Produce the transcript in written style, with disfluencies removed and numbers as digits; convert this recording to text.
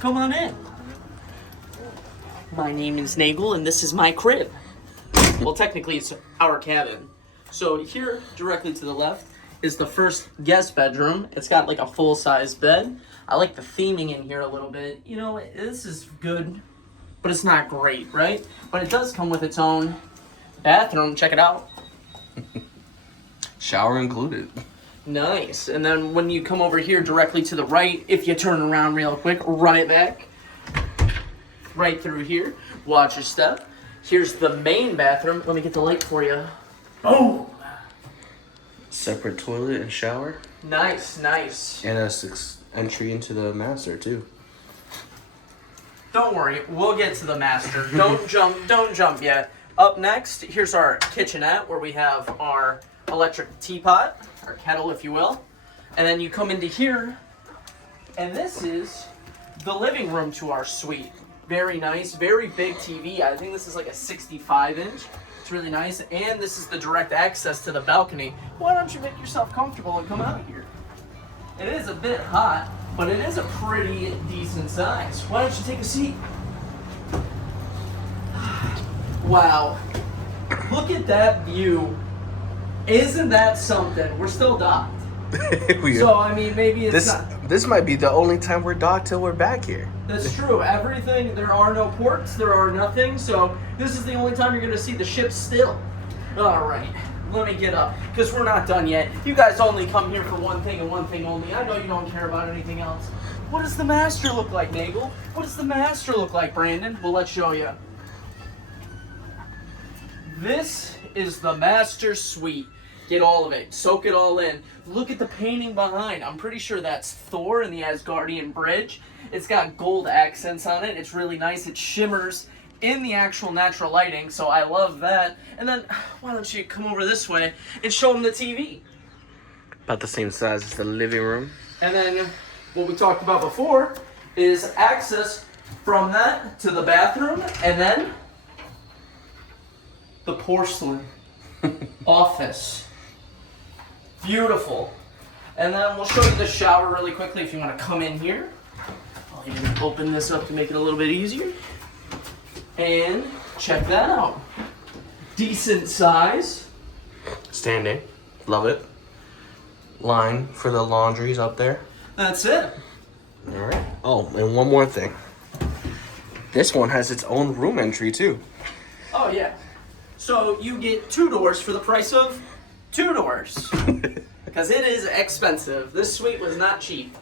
Come on in. My name is Nagel, and this is my crib. Well, technically, it's our cabin. So here, directly to the left, is the first guest bedroom. It's got like a full-size bed. I like the theming in here a little bit. You know, this is good, but it's not great, right? But it does come with its own bathroom. Check it out. Shower included. Nice. And then when you come over here directly to the right, if you turn around real quick, run it back. Right through here. Watch your step. Here's the main bathroom. Let me get the light for you. Oh! Separate toilet and shower. Nice, nice. And a entry into the master too. Don't worry, we'll get to the master. Don't jump yet. Up next, here's our kitchenette where we have our electric teapot, or kettle if you will. And then you come into here, and this is the living room to our suite. Very nice, very big TV. I think this is like a 65-inch. It's really nice. And this is the direct access to the balcony. Why don't you make yourself comfortable and come out here? It is a bit hot, but it is a pretty decent size. Why don't you take a seat? Wow. Look at that view. Isn't that something? We're still docked. So, I mean, maybe it's not. This might be the only time we're docked till we're back here. That's true. Everything, there are no ports, there are nothing, so this is the only time you're going to see the ship still. All right, let me get up, because we're not done yet. You guys only come here for one thing and one thing only. I know you don't care about anything else. What does the master look like, Nagel? What does the master look like, Brandon? Well, let's show you. This is the master suite. Get all of it. Soak it all in. Look at the painting behind. I'm pretty sure that's Thor in the Asgardian bridge. It's got gold accents on it. It's really nice. It shimmers in the actual natural lighting, so I love that. And then, why don't you come over this way and show them the TV? About the same size as the living room. And then, what we talked about before is access from that to the bathroom, and then the porcelain office. Beautiful. And then we'll show you the shower really quickly if you want to come in here. I'll even open this up to make it a little bit easier. And check that out. Decent size. Standing. Love it. Line for the laundries up there. That's it. All right. Oh, and one more thing. This one has its own room entry too. Oh, yeah. So you get 2 doors for the price of 2 doors. Because it is expensive. This suite was not cheap.